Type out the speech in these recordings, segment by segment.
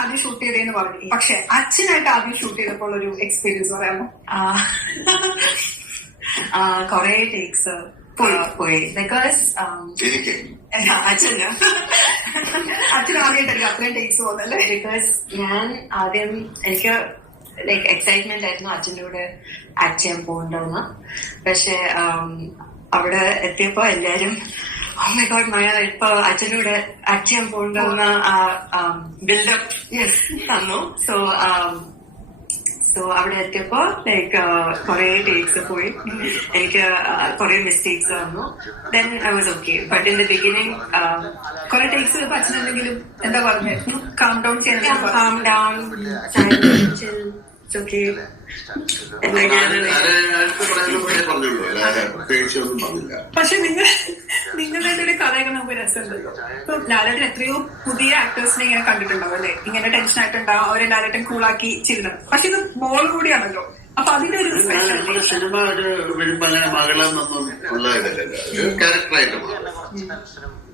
ആദ്യം ഷൂട്ട് ചെയ്തതെന്ന് പറഞ്ഞു. പക്ഷെ അച്ഛനായിട്ട് ആദ്യം ഷൂട്ട് ചെയ്തപ്പോൾ ഒരു എക്സ്പീരിയൻസ് പറയാമോ? കൊറേ ടേക്സ് പോയി. ബിക്കോസ് അച്ഛന് ആദ്യമായിട്ടല്ലേ അത്രയും ടേക്സ് പോകുന്നല്ലേ? ബിക്കോസ് ഞാൻ ആദ്യം എനിക്ക് ലൈക്ക് എക്സൈറ്റ്മെന്റ് ആയിരുന്നു അച്ഛൻ്റെ കൂടെ ആക്ട് ചെയ്യാൻ പോകണ്ടെന്ന്. പക്ഷെ അവിടെ എത്തിയപ്പോ എല്ലാരും oh my god മയ ഇപ്പൊ അച്ഛൻ്റെ കൂടെ ആക്ട് ചെയ്യാൻ പോകണ്ടെന്ന് ബിൽഡപ്പ് തന്നു. സോ അവിടെ എത്തിയപ്പോ ലൈക്ക് കുറെ ടേക്സ് പോയി. എനിക്ക് കുറെ മിസ്റ്റേക്സ് വന്നു. Then I was okay. But in the beginning കുറെ ടേക്സ് അച്ഛനെന്തെങ്കിലും എന്താ പറഞ്ഞു കാം ഡൗൺ ചെയ്യാൻ? കാം ഡൗൺ, പക്ഷെ നിങ്ങളുടെ ഒരു കഥയൊക്കെ നമുക്ക് രസമുണ്ടല്ലോ. ഇപ്പൊ ലാലേട്ടൻ എത്രയോ പുതിയ ആക്ടേഴ്സിനെ ഇങ്ങനെ കണ്ടിട്ടുണ്ടാവും അല്ലെ, ഇങ്ങനെ ടെൻഷൻ ആയിട്ടുണ്ടാവും, അവരെ ലാലേട്ടൻ കൂളാക്കി ചില്ലുന്നത്. പക്ഷെ ഇത് മോൾ കൂടിയാണല്ലോ. അപ്പൊ അതിന്റെ ഒരു സിനിമ വരുമ്പോ അങ്ങനെ മകളെന്നൊന്നും ഉള്ള ഇതല്ലല്ലോ, ഒരു ക്യാരക്ടറായിട്ട് മാറും.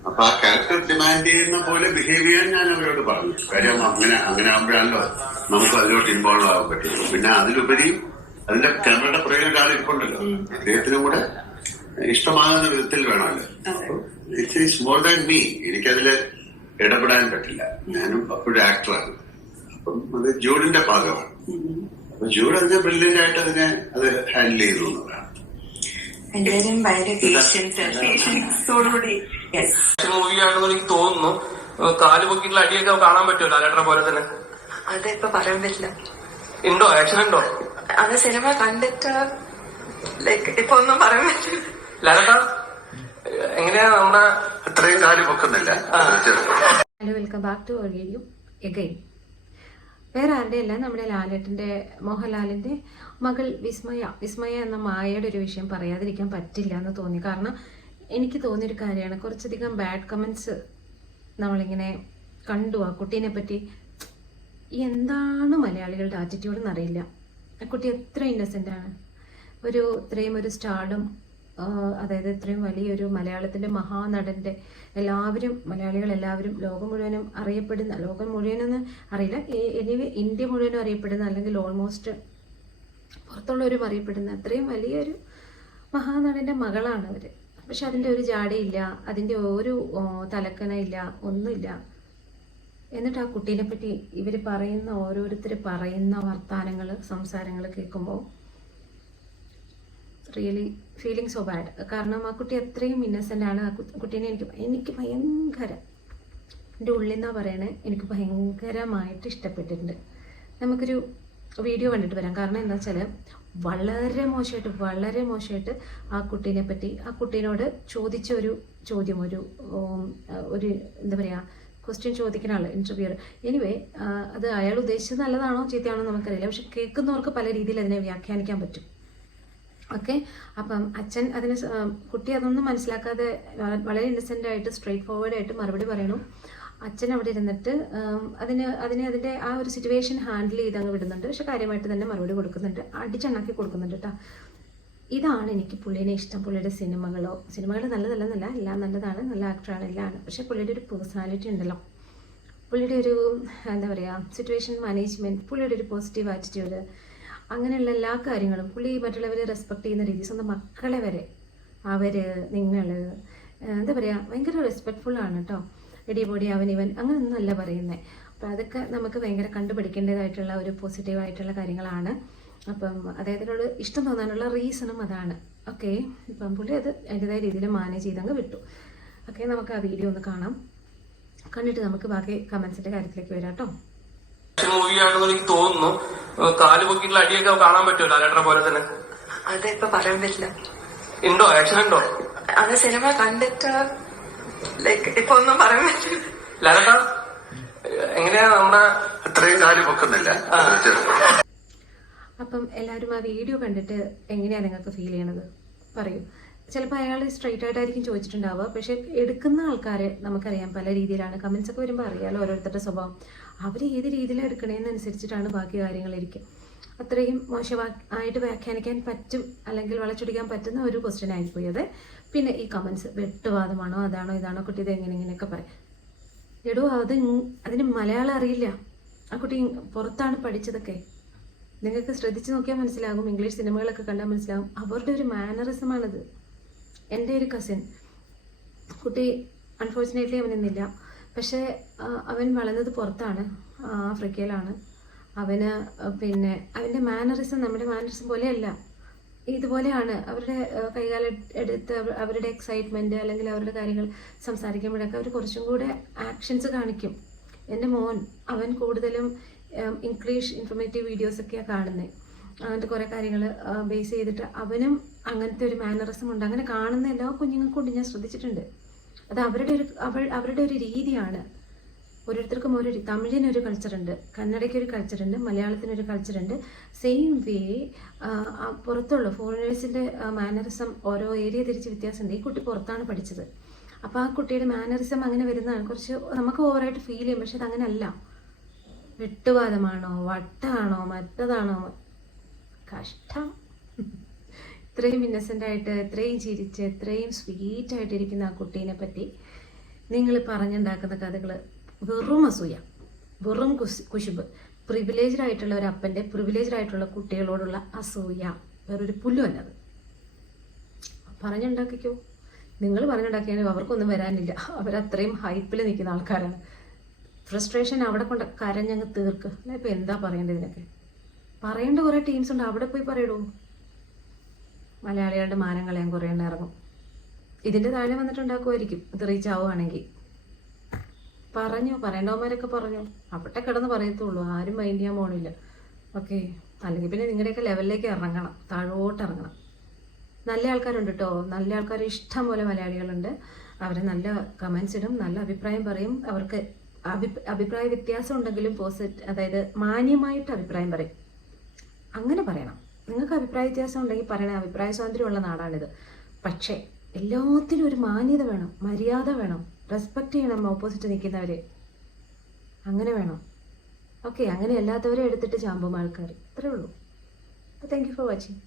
അപ്പൊ ആ ക്യാരക്ടർ ഡിമാൻഡ് ചെയ്യുന്ന പോലെ ബിഹേവ് ചെയ്യാൻ ഞാൻ അവരോട് പറഞ്ഞു. കാര്യം അങ്ങനെ ആകുമ്പോഴാണല്ലോ നമുക്ക് അതിലോട്ട് ഇൻവോൾവ് ആകാൻ പറ്റുള്ളൂ. പിന്നെ അതിലുപരി അതിന്റെ ക്യാമറയുടെ പുറകെ ഒരാൾ ഇരിപ്പുണ്ടല്ലോ, അദ്ദേഹത്തിനും കൂടെ ഇഷ്ടമാകുന്ന വിധത്തിൽ വേണമല്ലോ. It is more than me. എനിക്കതില് ഇടപെടാൻ പറ്റില്ല. ഞാനും അപ്പോഴും ആക്ടറാണ്. അപ്പം അത് ജൂഡിന്റെ ഭാഗമാണ്. അപ്പൊ ജൂഡ് അതിനെ ബ്രില്യന്റ് ആയിട്ട് അത് ഹാൻഡിൽ ചെയ്തു എന്നതാണ്. എല്ലാവരും ഭയങ്കര പേഷ്യൻസോടുകൂടി മൂവിയാണെന്ന് എനിക്ക് തോന്നുന്നു. കാല് പൊക്കിയിട്ടുള്ള അടിയൊക്കെ കാണാൻ പറ്റുമോ ലാലേട്ടനെ പോലെ തന്നെ? അതിപ്പോ പറയാൻ പറ്റില്ല. ഉണ്ടോ? ആക്ഷൻ ഉണ്ടോ? അത് സിനിമ കണ്ടിട്ട് ലൈക്ക് ഇപ്പൊ ഒന്നും പറയാൻ പറ്റില്ല. ലാലേട്ട എങ്ങനെയാ നമ്മുടെ അത്രയും കാല് പൊക്കുന്നില്ല. Hello, welcome back to our video again. വേറെ ആരുടെ അല്ല, നമ്മുടെ ലാലേട്ടൻ്റെ മോഹൻലാലിൻ്റെ മകൾ വിസ്മയ എന്ന മായയുടെ ഒരു വിഷയം പറയാതിരിക്കാൻ പറ്റില്ല എന്ന് തോന്നി. കാരണം എനിക്ക് തോന്നിയൊരു കാര്യമാണ്, കുറച്ചധികം ബാഡ് കമൻസ് നമ്മളിങ്ങനെ കണ്ടു ആ കുട്ടീനെ പറ്റി. എന്താണ് മലയാളികളുടെ ആറ്റിറ്റ്യൂഡ് എന്നറിയില്ല. ആ കുട്ടി എത്ര ഇന്നസെൻ്റ് ആണ്. ഇത്രയും ഒരു സ്റ്റാർഡും, അതായത് ഇത്രയും വലിയൊരു മലയാളത്തിൻ്റെ മഹാനടൻ്റെ മലയാളികൾ എല്ലാവരും ലോകം മുഴുവനെന്ന് അറിയില്ല, എനിവേ ഇന്ത്യ മുഴുവനും അറിയപ്പെടുന്ന, അല്ലെങ്കിൽ ഓൾമോസ്റ്റ് പുറത്തുള്ളവരും അറിയപ്പെടുന്ന അത്രയും വലിയൊരു മഹാനടൻ്റെ മകളാണ് അവർ. പക്ഷെ അതിൻ്റെ ഒരു ജാടയില്ല, അതിൻ്റെ ഒരു തലക്കനയില്ല, ഒന്നുമില്ല. എന്നിട്ട് ആ കുട്ടീനെ പറ്റി ഇവർ ഓരോരുത്തർ പറയുന്ന വർത്താനങ്ങൾ, സംസാരങ്ങൾ കേൾക്കുമ്പോൾ റിയലി ഫീലിംഗ് സോ ബാഡ്. കാരണം ആ കുട്ടി അത്രയും ഇന്നസെൻ്റ് ആണ്. ആ കുട്ടീനെ എനിക്ക് ഭയങ്കര, എൻ്റെ ഉള്ളിൽ നിന്നാണ് പറയണേ, എനിക്ക് ഭയങ്കരമായിട്ട് ഇഷ്ടപ്പെട്ടിട്ടുണ്ട്. നമുക്കൊരു വീഡിയോ കണ്ടിട്ട് വരാം. കാരണം എന്താ വെച്ചാൽ വളരെ മോശമായിട്ട് ആ കുട്ടീനെ പറ്റി, ആ കുട്ടീനോട് ചോദിച്ച ഒരു ചോദ്യം, ഒരു എന്താ പറയുക, ക്വസ്റ്റ്യൻ ചോദിക്കുന്ന ആൾ, ഇൻ്റർവ്യൂർ. എനിവേ അത് അയാൾ ഉദ്ദേശിച്ചത് നല്ലതാണോ ചീത്തയാണോ നമുക്കറിയില്ല. പക്ഷെ കേൾക്കുന്നവർക്ക് പല രീതിയിൽ അതിനെ വ്യാഖ്യാനിക്കാൻ പറ്റും. ഓക്കെ, അപ്പം അച്ഛൻ കുട്ടി അതൊന്നും മനസ്സിലാക്കാതെ വളരെ ഇന്നസെൻ്റ് ആയിട്ട് സ്ട്രെയിറ്റ് ഫോർവേഡ് ആയിട്ട് മറുപടി പറയണു. അച്ഛൻ അവിടെ ഇരുന്നിട്ട് അതിൻ്റെ ആ ഒരു സിറ്റുവേഷൻ ഹാൻഡിൽ ചെയ്ത് അങ്ങ് വിടുന്നുണ്ട്. പക്ഷെ കാര്യമായിട്ട് തന്നെ മറുപടി കൊടുക്കുന്നുണ്ട്, അടിച്ചണാക്കി കൊടുക്കുന്നുണ്ട് കേട്ടോ. ഇതാണ് എനിക്ക് പുള്ളിനെ ഇഷ്ടം. പുള്ളിയുടെ സിനിമകൾ നല്ലതല്ലെന്നല്ല, എല്ലാം നല്ലതാണ്, നല്ല ആക്ടറാണ്, എല്ലാമാണ്. പക്ഷെ പുള്ളിയുടെ ഒരു പേഴ്സണാലിറ്റി ഉണ്ടല്ലോ, പുള്ളിയുടെ ഒരു എന്താ പറയുക, സിറ്റുവേഷൻ മാനേജ്മെൻറ്റ്, പുള്ളിയുടെ ഒരു പോസിറ്റീവ് ആറ്റിറ്റ്യൂഡ്, അങ്ങനെയുള്ള എല്ലാ കാര്യങ്ങളും പുള്ളി മറ്റുള്ളവരെ റെസ്പെക്ട് ചെയ്യുന്ന രീതി, സ്വന്തം മക്കളെ വരെ നിങ്ങൾ എന്താ പറയുക, ഭയങ്കര റെസ്പെക്റ്റ്ഫുള്ളാണ് കേട്ടോ. എടിപൊടി അവനിവൻ അങ്ങനെയൊന്നും അല്ല പറയുന്നത്. അപ്പോൾ അതൊക്കെ നമുക്ക് ഭയങ്കര കണ്ടുപിടിക്കേണ്ടതായിട്ടുള്ള ഒരു പോസിറ്റീവായിട്ടുള്ള കാര്യങ്ങളാണ്. അപ്പം അദ്ദേഹത്തിനോട് ഇഷ്ടം തോന്നാനുള്ള റീസണും അതാണ്. ഓക്കെ, ഇപ്പം പുള്ളി അത് അതിൻ്റെതായ രീതിയിൽ മാനേജ് ചെയ്തങ്ങ് വിട്ടു. ഓക്കെ, നമുക്ക് ആ വീഡിയോ ഒന്ന് കാണാം. കണ്ടിട്ട് നമുക്ക് ബാക്കി കമൻസിൻ്റെ കാര്യത്തിലേക്ക് വരാം കേട്ടോ. മൂവിയാണെന്ന് എനിക്ക് തോന്നുന്നു. കാല് പൊക്കിയിട്ടുള്ള അടിയൊക്കെ കാണാൻ പറ്റുമോ ലാലേട്ടനെ പോലെ തന്നെ? അതിപ്പോ പറയാൻ പറ്റില്ല. ഉണ്ടോ? ആക്ഷൻ ഉണ്ടോ? അത് സിനിമ കണ്ടിട്ട് ലൈക്ക് ഇപ്പൊ ഒന്നും പറയാൻ പറ്റില്ല. ലാലേട്ട എങ്ങനെയാ നമ്മുടെ അത്രയും കാല് പൊക്കുന്നില്ല. അപ്പം എല്ലാവരും ആ വീഡിയോ കണ്ടിട്ട് എങ്ങനെയാണ് നിങ്ങൾക്ക് ഫീൽ ചെയ്യണത് പറയൂ. ചിലപ്പോൾ അയാൾ സ്ട്രൈറ്റ് ആയിട്ടായിരിക്കും ചോദിച്ചിട്ടുണ്ടാവുക, പക്ഷെ എടുക്കുന്ന ആൾക്കാരെ നമുക്കറിയാം പല രീതിയിലാണ്. കമൻസ് ഒക്കെ വരുമ്പോൾ അറിയാമല്ലോ ഓരോരുത്തരുടെ സ്വഭാവം. അവർ ഏത് രീതിയിലാണ് എടുക്കണേന്നനുസരിച്ചിട്ടാണ് ബാക്കി കാര്യങ്ങളിരിക്കും. അത്രയും മോശമായിട്ട് വ്യാഖ്യാനിക്കാൻ പറ്റും, അല്ലെങ്കിൽ വളച്ചൊടിക്കാൻ പറ്റുന്ന ഒരു ക്വസ്റ്റ്യൻ ആയിപ്പോയി അത്. പിന്നെ ഈ കമൻസ് വെട്ടുവാദമാണോ, അതാണോ ഇതാണോ, കുട്ടി ഇത് ഇങ്ങനെയൊക്കെ പറയും. എടോ അതിന് മലയാളം അറിയില്ല, ആ കുട്ടി പുറത്താണ് പഠിച്ചതൊക്കെ. നിങ്ങൾക്ക് ശ്രദ്ധിച്ച് നോക്കിയാൽ മനസ്സിലാകും, ഇംഗ്ലീഷ് സിനിമകളൊക്കെ കണ്ടാൽ മനസ്സിലാകും. അവരുടെ ഒരു മാനറിസമാണത്. എൻ്റെ ഒരു കസിൻ കുട്ടി അൺഫോർച്ചുനേറ്റ്ലി അവനിന്നില്ല. പക്ഷേ അവൻ വളർന്നത് പുറത്താണ്, ആഫ്രിക്കയിലാണ്. അവന് പിന്നെ അവൻ്റെ മാനറിസം നമ്മുടെ മാനറിസം പോലെയല്ല, ഇതുപോലെയാണ്. അവരുടെ കൈകാലം എടുത്ത് അവരുടെ എക്സൈറ്റ്മെൻറ്റ് അല്ലെങ്കിൽ അവരുടെ കാര്യങ്ങൾ സംസാരിക്കുമ്പോഴൊക്കെ അവർ കുറച്ചും കൂടെ ആക്ഷൻസ് കാണിക്കും. എൻ്റെ മോൻ അവൻ കൂടുതലും ഇംഗ്ലീഷ് ഇൻഫോർമേറ്റീവ് വീഡിയോസൊക്കെയാണ് കാണുന്നത്. അങ്ങനത്തെ കുറേ കാര്യങ്ങൾ ബേസ് ചെയ്തിട്ട് അവനും അങ്ങനത്തെ ഒരു മാനറിസം ഉണ്ട്. അങ്ങനെ കാണുന്ന എല്ലാ കുഞ്ഞുങ്ങൾക്കും ഞാൻ ശ്രദ്ധിച്ചിട്ടുണ്ട്. അത് അവരുടെ ഒരു രീതിയാണ്. ഓരോരുത്തർക്കും ഓരോ തമിഴിനൊരു കൾച്ചറുണ്ട്, കന്നഡയ്ക്കൊരു കൾച്ചറുണ്ട്, മലയാളത്തിനൊരു കൾച്ചറുണ്ട്. സെയിം വേ പുറത്തുള്ള ഫോറിനേഴ്സിൻ്റെ മാനറിസം ഓരോ ഏരിയ തിരിച്ച് വ്യത്യാസമുണ്ട്. ഈ കുട്ടി പുറത്താണ് പഠിച്ചത്. അപ്പോൾ ആ കുട്ടിയുടെ മാനറിസം അങ്ങനെ വരുന്നതാണ്. കുറച്ച് നമുക്ക് ഓവറായിട്ട് ഫീൽ ചെയ്യും, പക്ഷെ അതങ്ങനല്ല. വെട്ടുവാദമാണോ വട്ടാണോ മറ്റതാണോ, കഷ്ടം. ഇത്രയും ഇന്നസെൻ്റായിട്ട്, ഇത്രയും ചിരിച്ച്, ഇത്രയും സ്വീറ്റായിട്ടിരിക്കുന്ന ആ കുട്ടീനെ പറ്റി നിങ്ങൾ പറഞ്ഞുണ്ടാക്കുന്ന കഥകൾ വെറും അസൂയ, വെറും കുശുബ്. പ്രിവിലേജ്ഡ് ആയിട്ടുള്ള ഒരു അപ്പൻ്റെ പ്രിവിലേജ്ഡ് ആയിട്ടുള്ള കുട്ടികളോടുള്ള അസൂയ, വേറൊരു പുല്ലുമല്ല അത്. പറഞ്ഞുണ്ടാക്കിക്കോ. നിങ്ങൾ പറഞ്ഞുണ്ടാക്കിയാലും അവർക്കൊന്നും വരാനില്ല. അവരത്രയും ഹൈപ്പിൽ നിൽക്കുന്ന ആൾക്കാരാണ്. ഫ്രസ്ട്രേഷൻ അവിടെ കൊണ്ട് കരഞ്ഞങ്ങ് തീർക്ക്. അല്ല, ഇപ്പം എന്താ പറയേണ്ടത് ഇതിനൊക്കെ? പറയേണ്ട കുറേ ടീംസ് ഉണ്ട്, അവിടെ പോയി പറയടൂ. മലയാളികളുടെ മാനം കളയാൻ കുറേ എണ്ണം ഇറങ്ങും. ഇതിൻ്റെ താഴെ വന്നിട്ടുണ്ടാക്കുമായിരിക്കും ഇത് റീച്ച് ആവുകയാണെങ്കിൽ. പറഞ്ഞു, പറയേണ്ടവന്മാരൊക്കെ പറഞ്ഞു, അവിടെ കിടന്ന് പറയത്തുള്ളൂ. ആരും മൈൻഡ് ചെയ്യാൻ പോകണില്ല. ഓക്കെ, അല്ലെങ്കിൽ പിന്നെ നിങ്ങളുടെയൊക്കെ ലെവലിലേക്ക് ഇറങ്ങണം, താഴോട്ട് ഇറങ്ങണം. നല്ല ആൾക്കാരുണ്ട് കേട്ടോ, നല്ല ആൾക്കാർ ഇഷ്ടം പോലെ മലയാളികളുണ്ട്. അവർ നല്ല കമൻസ് ഇടും, നല്ല അഭിപ്രായം പറയും. അവർക്ക് അഭിപ്രായ വ്യത്യാസം ഉണ്ടെങ്കിലും അതായത് മാന്യമായിട്ട് അഭിപ്രായം പറയും. അങ്ങനെ പറയണം. നിങ്ങൾക്ക് അഭിപ്രായ വ്യത്യാസം ഉണ്ടെങ്കിൽ പറയണേ. അഭിപ്രായ സ്വാതന്ത്ര്യമുള്ള നാടാണിത്. പക്ഷേ എല്ലാത്തിനും ഒരു മാന്യത വേണം, മര്യാദ വേണം, റെസ്പെക്റ്റ് ചെയ്യണം ഓപ്പോസിറ്റ് നിൽക്കുന്നവരെ. അങ്ങനെ വേണം. ഓക്കെ, അങ്ങനെ അല്ലാത്തവരെ എടുത്തിട്ട് ചാമ്പും ആൾക്കാർ. അത്രേ ഉള്ളൂ. Thank you for watching.